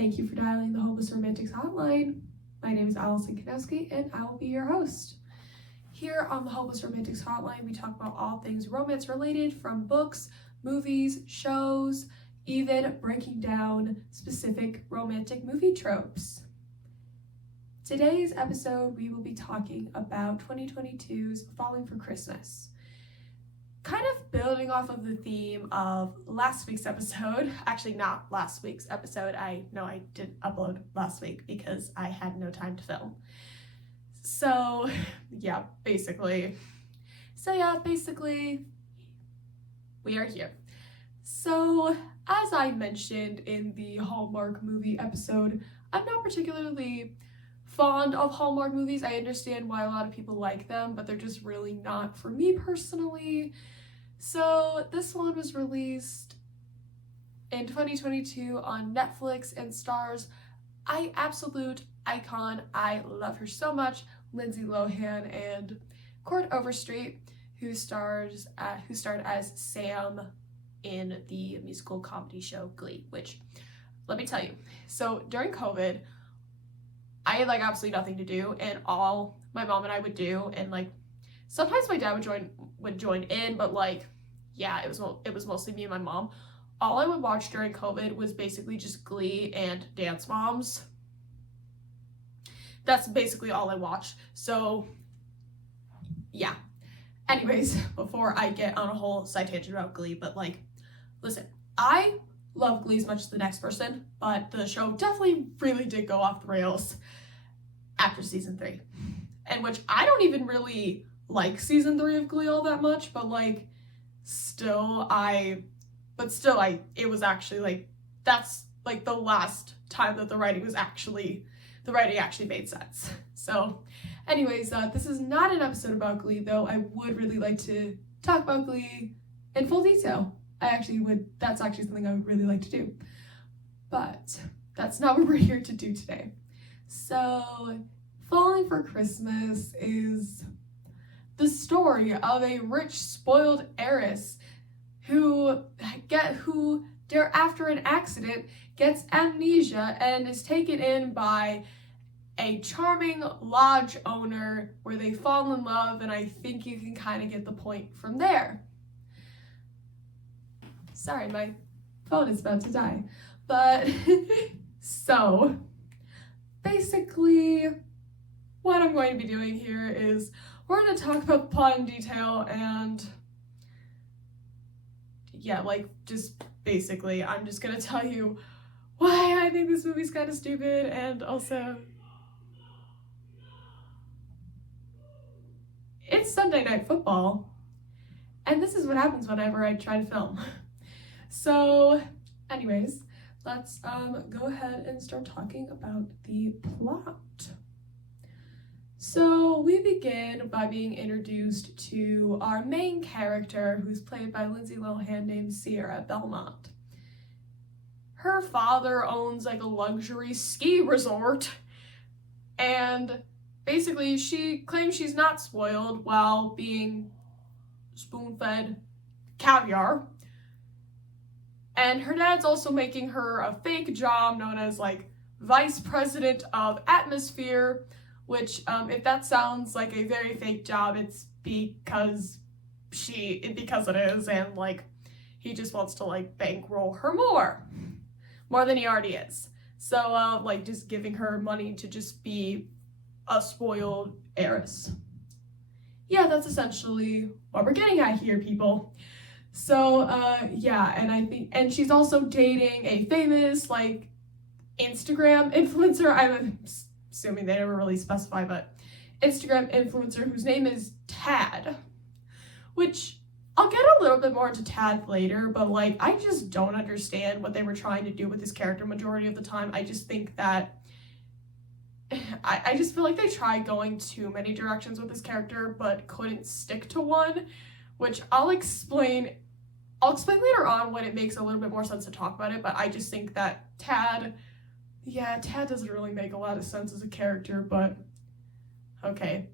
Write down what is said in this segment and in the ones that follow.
Thank you for dialing the Hopeless Romantics hotline. My name is Allison Kanosky, and I will be your host. Here on the Hopeless Romantics hotline, we talk about all things romance related, from books, movies, shows, even breaking down specific romantic movie tropes. Today's episode, we will be talking about 2022's Falling for Christmas. Kind of building off of the theme of last week's episode. Actually, not last week's episode. I know I didn't upload last week because I had no time to film. So, basically, we are here. So, as I mentioned in the Hallmark movie episode, I'm not particularly fond of Hallmark movies. I understand why a lot of people like them, but they're just really not for me personally. So this one was released in 2022 on Netflix and stars absolute icon. I love her so much, Lindsay Lohan and Court Overstreet, who starred as Sam in the musical comedy show Glee, which, let me tell you, so during COVID, I had absolutely nothing to do, and all my mom and I would do, and sometimes my dad would join in, but it was mostly me and my mom. All I would watch during COVID was basically just Glee and Dance Moms. That's basically all I watched. So yeah. Anyways, before I get on a whole side tangent about Glee, but listen, I love Glee as much as the next person, but the show definitely really did go off the rails after season 3. And which I don't even really like season 3 of Glee all that much, but it was actually that's the last time that the writing actually made sense. So anyways, this is not an episode about Glee, though I would really like to talk about Glee in full detail. That's actually something I would really like to do. But that's not what we're here to do today. So, Falling for Christmas is the story of a rich, spoiled heiress who after an accident gets amnesia and is taken in by a charming lodge owner where they fall in love, and I think you can kind of get the point from there. Sorry, my phone is about to die. But, so, basically, what I'm going to be doing here is we're going to talk about the plot in detail, and I'm just going to tell you why I think this movie's kind of stupid, and also, it's Sunday Night Football, and this is what happens whenever I try to film. So, anyways, let's go ahead and start talking about the plot. So, we begin by being introduced to our main character, who's played by Lindsay Lohan, named Sierra Belmont. Her father owns a luxury ski resort, and basically she claims she's not spoiled while being spoon-fed caviar. And her dad's also making her a fake job known as Vice President of Atmosphere, which if that sounds like a very fake job, it's because it is, and he just wants to bankroll her more than he already is. So just giving her money to just be a spoiled heiress. Yeah, that's essentially what we're getting at here, people. So, and she's also dating a famous, Instagram influencer. I'm assuming they never really specify, but Instagram influencer whose name is Tad, which I'll get a little bit more into Tad later, but I just don't understand what they were trying to do with this character majority of the time. I just think that I just feel like they tried going too many directions with this character, but couldn't stick to one, which I'll explain later on when it makes a little bit more sense to talk about it, but I just think that Tad doesn't really make a lot of sense as a character, but okay.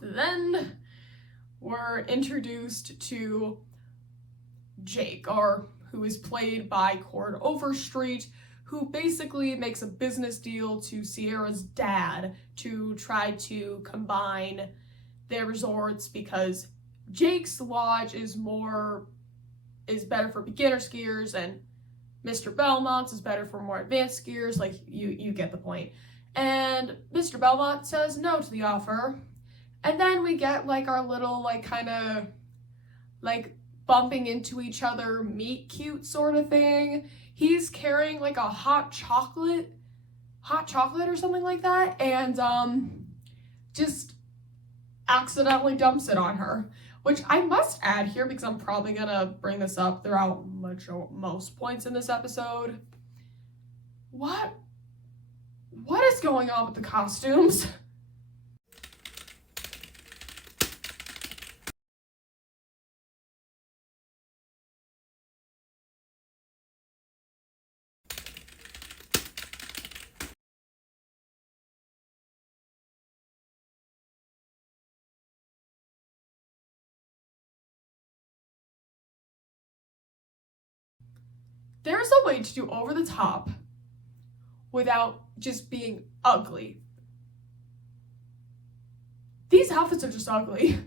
Then we're introduced to Jake, or who is played by Cord Overstreet, who basically makes a business deal to Sierra's dad to try to combine their resorts because Jake's lodge is better for beginner skiers and Mr. Belmont's is better for more advanced skiers. Like, you get the point. And Mr. Belmont says no to the offer. And then we get like our little like kind of like bumping into each other meet cute sort of thing. He's carrying like a hot chocolate or something like that, and just accidentally dumps it on her, which I must add here because I'm probably gonna bring this up throughout most points in this episode. What is going on with the costumes? There's a way to do over the top without just being ugly. These outfits are just ugly.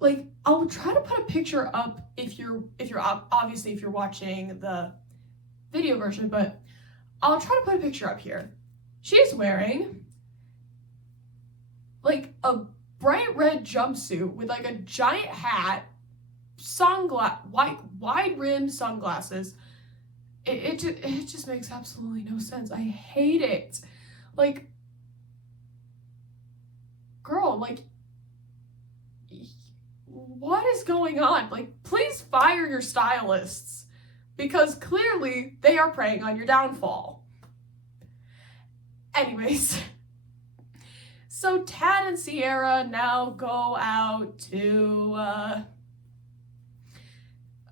Like, I'll try to put a picture up if you're obviously if you're watching the video version, but I'll try to put a picture up here. She's wearing like a bright red jumpsuit with like a giant hat, wide rimmed sunglasses. It just makes absolutely no sense. I hate it. Like, girl, like, what is going on? Like, please fire your stylists because clearly they are preying on your downfall. Anyways, so Tad and Sierra now go out to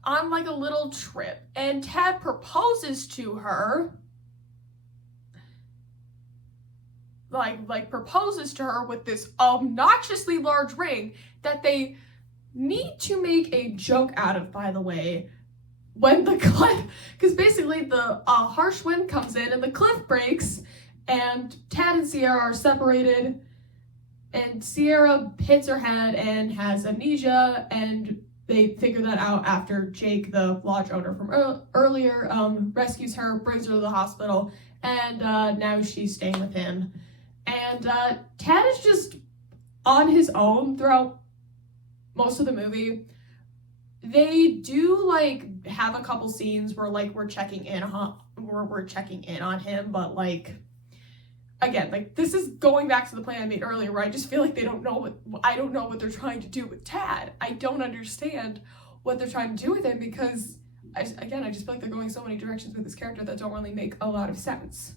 on like a little trip, and Tad proposes to her, proposes to her with this obnoxiously large ring that they need to make a joke out of, by the way, when the cliff, because basically the harsh wind comes in and the cliff breaks and Tad and Sierra are separated and Sierra hits her head and has amnesia, and they figure that out after Jake, the lodge owner from earlier, rescues her, brings her to the hospital, and now she's staying with him. And Tad is just on his own throughout most of the movie. They do like have a couple scenes where like we're checking in on him, but like again, like this is going back to the point I made earlier where I just feel like I don't know what they're trying to do with Tad. I don't understand what they're trying to do with him because I just feel like they're going so many directions with this character that don't really make a lot of sense.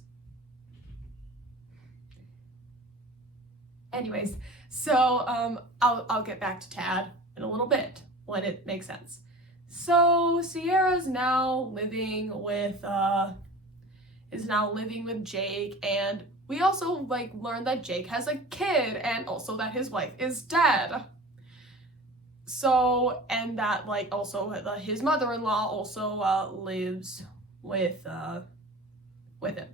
Anyways, so I'll get back to Tad in a little bit when it makes sense. So Sierra's now living with Jake, and we also like learn that Jake has a kid and also that his wife is dead. So, and that like also his mother-in-law also lives with him.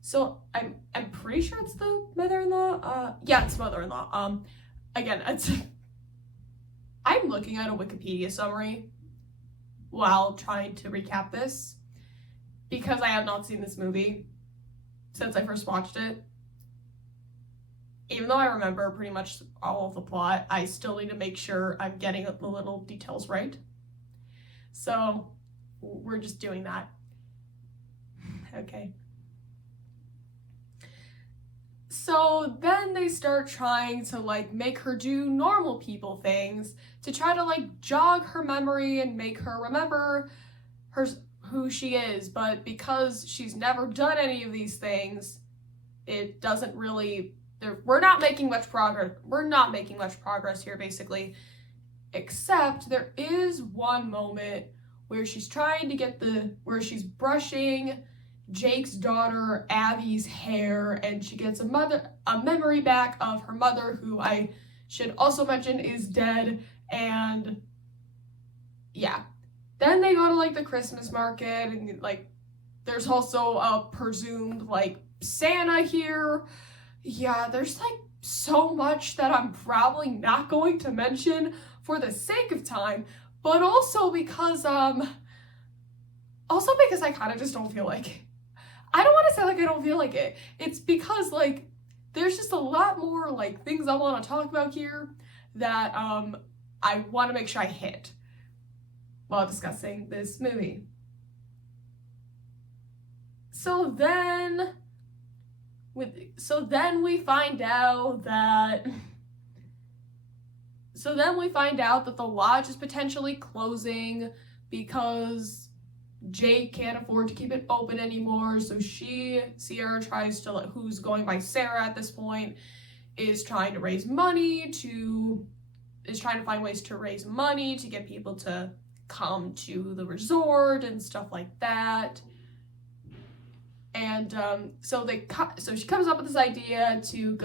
So I'm pretty sure it's the mother-in-law. Yeah, it's mother-in-law. Again, I'm looking at a Wikipedia summary while trying to recap this because I have not seen this movie since I first watched it. Even though I remember pretty much all of the plot, I still need to make sure I'm getting the little details right. So we're just doing that. Okay. So then they start trying to like make her do normal people things to try to like jog her memory and make her remember who she is, but because she's never done any of these things, it doesn't really, we're not making much progress here basically, except there is one moment where she's trying to get where she's brushing Jake's daughter Abby's hair, and she gets a memory back of her mother, who I should also mention is dead, and yeah. Then they go to like the Christmas market, and like there's also a presumed like Santa here. Yeah, there's like so much that I'm probably not going to mention for the sake of time, but also because I kind of just don't feel like it. I don't want to say like I don't feel like it. It's because like there's just a lot more like things I want to talk about here that I want to make sure I hit while discussing this movie. So then we find out that the lodge is potentially closing because Jake can't afford to keep it open anymore. So Sierra tries to, who's going by Sarah at this point, is trying to find ways to raise money to get people to come to the resort and stuff like that. And so she comes up with this idea to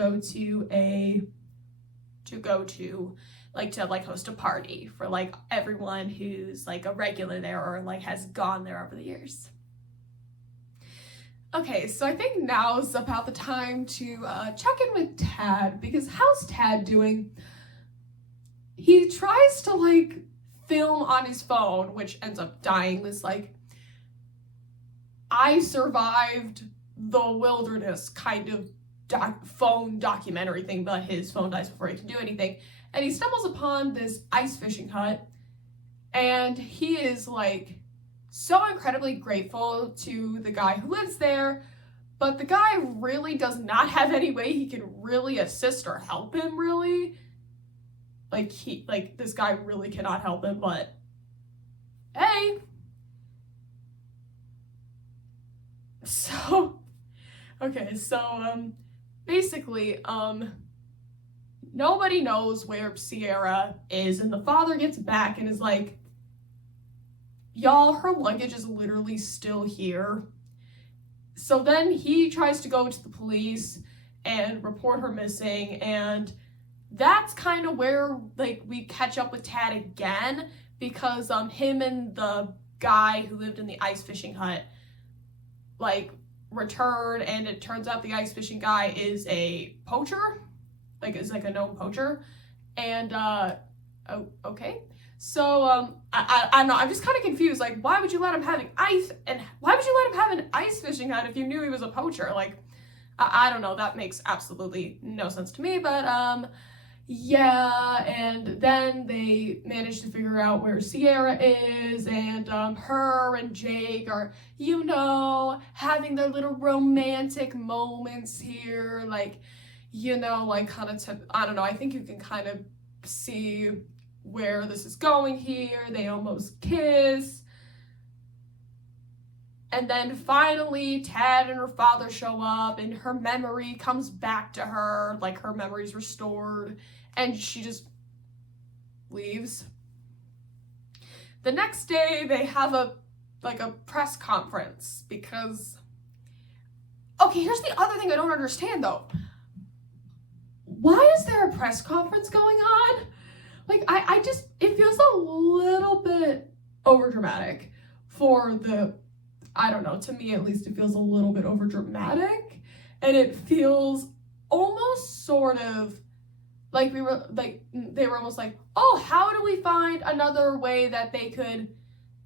host a party for like everyone who's like a regular there or like has gone there over the years. Okay, so I think now's about the time to check in with Tad, because how's Tad doing? He tries to like film on his phone, which ends up dying. This like I survived the wilderness kind of phone documentary thing, but his phone dies before he can do anything. And he stumbles upon this ice fishing hut, and he is like so incredibly grateful to the guy who lives there, but the guy really does not have any way he can really assist or help him, really. This guy really cannot help him, but hey. Basically, nobody knows where Sierra is, and the father gets back and is like, y'all, her luggage is literally still here. So then he tries to go to the police and report her missing, and that's kind of where like we catch up with Tad again, because him and the guy who lived in the ice fishing hut like return, and it turns out the ice fishing guy is a poacher, is a known poacher. And okay, so I'm not, I'm just kind of confused, like why would you let him have an ice fishing hut if you knew he was a poacher? Like I don't know, that makes absolutely no sense to me. But yeah, and then they manage to figure out where Sierra is, and her and Jake are, having their little romantic moments here, I don't know, I think you can kind of see where this is going here. They almost kiss. And then finally, Tad and her father show up, and her memory comes back to her, like her memory's restored, and she just leaves. The next day, they have a press conference because, okay, here's the other thing I don't understand though. Why is there a press conference going on? It feels a little bit overdramatic for I don't know, to me at least it feels a little bit overdramatic, and it feels almost sort of like they were almost like, oh, how do we find another way that they could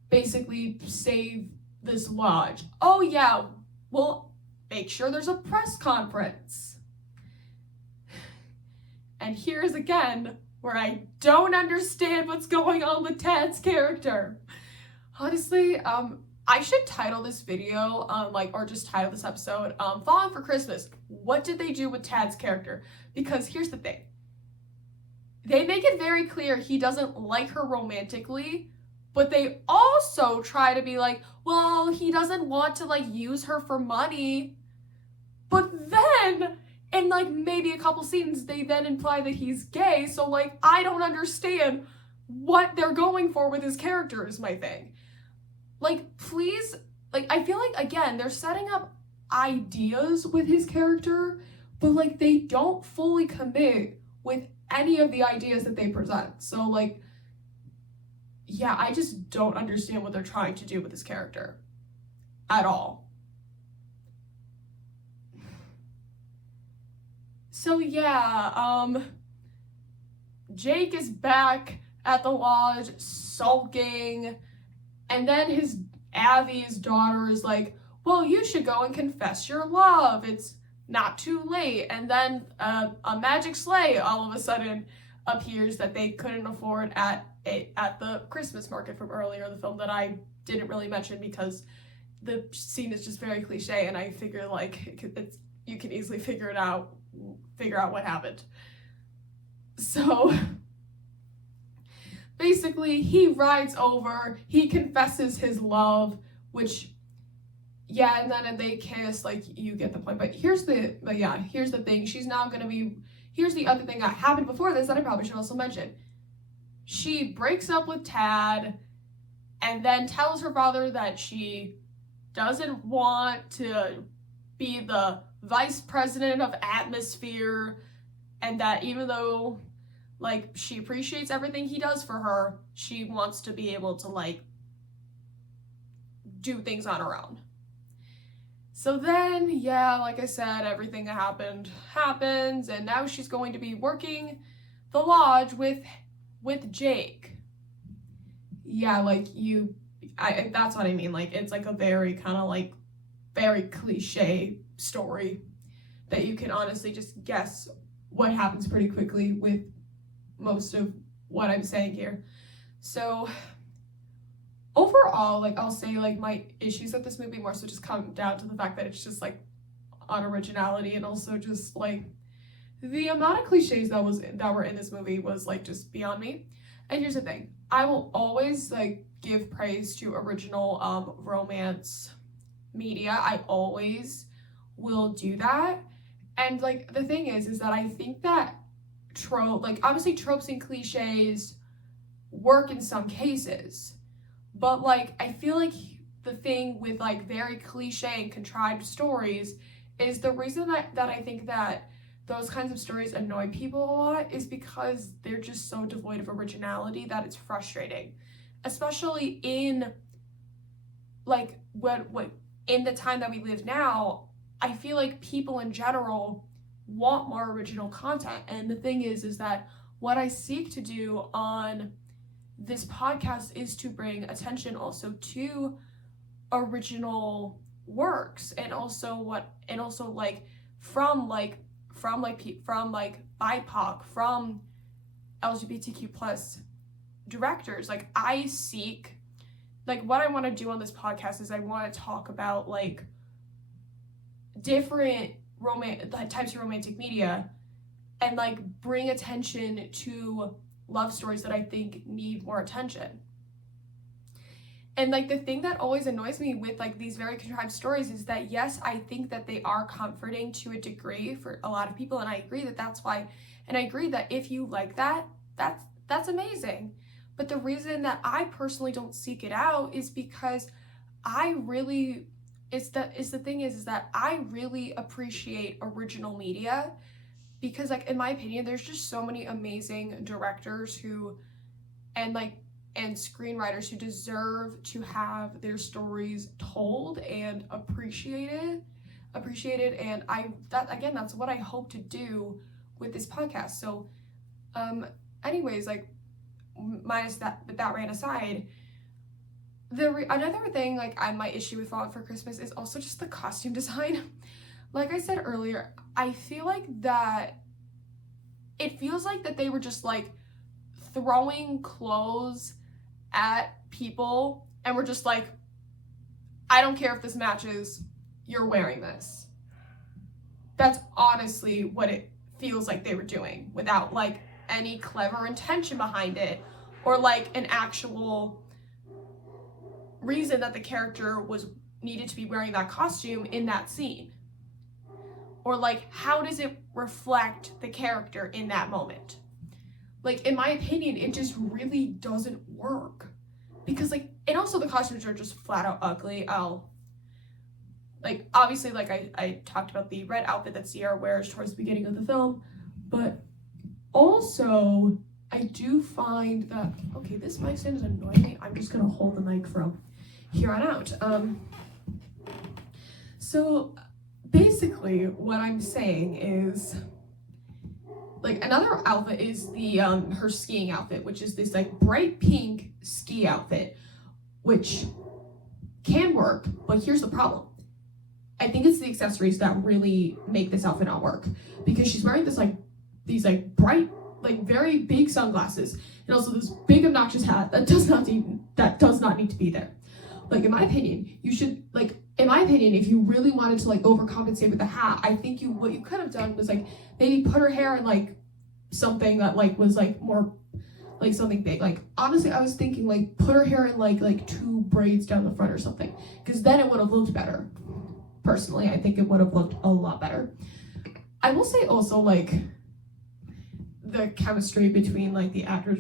basically save this lodge? Oh yeah, well, make sure there's a press conference. And here's again where I don't understand what's going on with Tad's character. Honestly, I should title this video, or just title this episode, Falling for Christmas. What did they do with Tad's character? Because here's the thing. They make it very clear he doesn't like her romantically, but they also try to be like, well, he doesn't want to, use her for money. But then, in, maybe a couple scenes, they then imply that he's gay, so, I don't understand what they're going for with his character is my thing. Please, I feel like, again, they're setting up ideas with his character, but, they don't fully commit with any of the ideas that they present. So, yeah, I just don't understand what they're trying to do with this character at all. So yeah, Jake is back at the lodge sulking, and then Avi's daughter is like, well, you should go and confess your love. It's not too late. And then a magic sleigh all of a sudden appears that they couldn't afford at the Christmas market from earlier in the film that I didn't really mention because the scene is just very cliche, and I figure like you can easily figure out what happened. So basically he rides over, he confesses his love, which yeah, and then they kiss, like, you get the point. But here's the thing. Here's the other thing that happened before this that I probably should also mention. She breaks up with Tad and then tells her father that she doesn't want to be the vice president of atmosphere, and that even though, like, she appreciates everything he does for her, she wants to be able to, like, do things on her own. So then, yeah, like I said, everything that happens, and now she's going to be working the lodge with Jake. Yeah, like, that's what I mean. Like, it's like a very kind of like very cliche story that you can honestly just guess what happens pretty quickly with most of what I'm saying here. So overall, like, I'll say, like, my issues with this movie more so just come down to the fact that it's just, like, unoriginality, and also just, like, the amount of cliches that were in this movie was, like, just beyond me. And here's the thing. I will always, like, give praise to original romance media. I always will do that. And, like, the thing is that I think that obviously tropes and cliches work in some cases. But, like, I feel like the thing with, like, very cliche and contrived stories is the reason that I think that those kinds of stories annoy people a lot is because they're just so devoid of originality that it's frustrating. Especially in, like, what in the time that we live now, I feel like people in general want more original content. And the thing is that what I seek to do on this podcast is to bring attention also to original works, and also like from BIPOC, from LGBTQ plus directors. Like, I seek, like, what I want to do on this podcast is I want to talk about, like, different types of romantic media, and, like, bring attention to love stories that I think need more attention. And, like, the thing that always annoys me with, like, these very contrived stories is that, yes, I think that they are comforting to a degree for a lot of people, and I agree that that's why, and I agree that if you like that, that's amazing. But the reason that I personally don't seek it out is because I really appreciate original media, because, like, in my opinion, there's just so many amazing directors and screenwriters who deserve to have their stories told and appreciated, and that's what I hope to do with this podcast. So anyways, like, minus that rant aside, another thing, like, my issue with Fallout for Christmas is also just the costume design. Like I said earlier, I feel like that it feels like that they were just, like, throwing clothes at people and we're just like, I don't care if this matches, you're wearing this. That's honestly what it feels like they were doing, without, like, any clever intention behind it, or, like, an actual reason that the character needed to be wearing that costume in that scene, or, like, how does it reflect the character in that moment. Like, in my opinion, it just really doesn't work, because, like, and also the costumes are just flat out ugly. Like, obviously, like, I talked about the red outfit that Sierra wears towards the beginning of the film, but also I do find that, okay, this mic stand is annoying me. I'm just gonna hold the mic from here on out. So basically what I'm saying is, like, another outfit is the her skiing outfit, which is this like bright pink ski outfit, which can work, but here's the problem. I think it's the accessories that really make this outfit not work, because she's wearing this like these like bright, like very big sunglasses, and also this big obnoxious hat that does not need to be there. Like, in my opinion, you should, like, in my opinion, if you really wanted to like overcompensate with the hat, I think what you could have done was like maybe put her hair in like something that like was like more like something big. Like, honestly, I was thinking like put her hair in like 2 braids down the front or something, because then it would have looked better. Personally, I think it would have looked a lot better. I will say also, like, the chemistry between like the actors,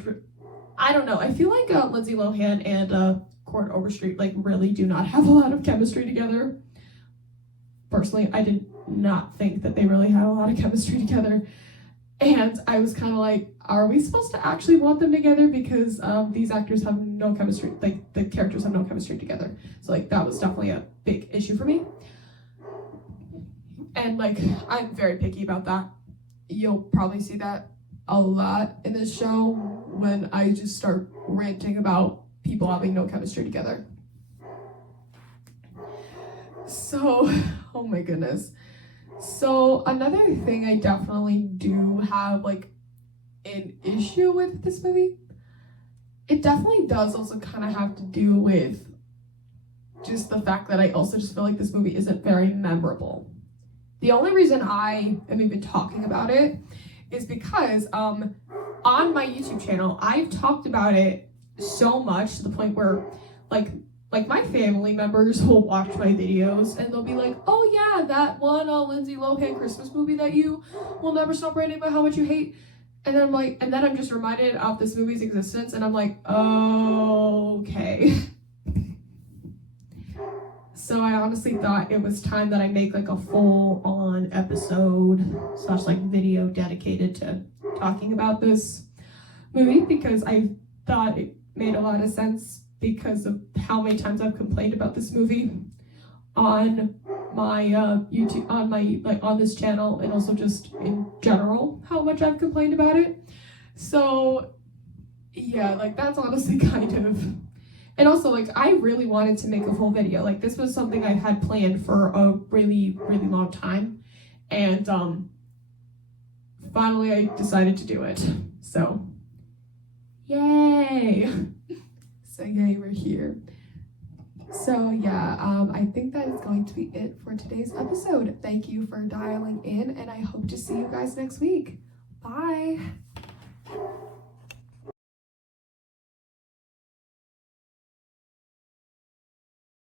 I don't know, I feel like Lindsay Lohan and Court Overstreet like really do not have a lot of chemistry together. Personally, I did not think that they really had a lot of chemistry together, and I was kind of like, are we supposed to actually want them together? Because these actors have no chemistry, like the characters have no chemistry together. So like that was definitely a big issue for me. And like, I'm very picky about that. You'll probably see that a lot in this show when I just start ranting about people having no chemistry together. So, oh my goodness. So another thing I definitely do have like an issue with this movie, it definitely does also kind of have to do with just the fact that I also just feel like this movie isn't very memorable. The only reason I am even talking about it is because on my YouTube channel, I've talked about it so much to the point where like my family members will watch my videos and they'll be like, oh yeah, that one Lindsay Lohan Christmas movie that you will never stop ranting about how much you hate. And then I'm like, and then I'm just reminded of this movie's existence, and I'm like, oh, okay. So I honestly thought it was time that I make like a full-on episode / like video dedicated to talking about this movie, because I thought it made a lot of sense because of how many times I've complained about this movie on my YouTube, on this channel, and also just in general how much I've complained about it. So yeah, like that's honestly kind of. And also, like, I really wanted to make a full video. Like, this was something I had planned for a really, really long time. And finally, I decided to do it. So, yay! So, yay, we're here. So, yeah, I think that is going to be it for today's episode. Thank you for dialing in, and I hope to see you guys next week. Bye!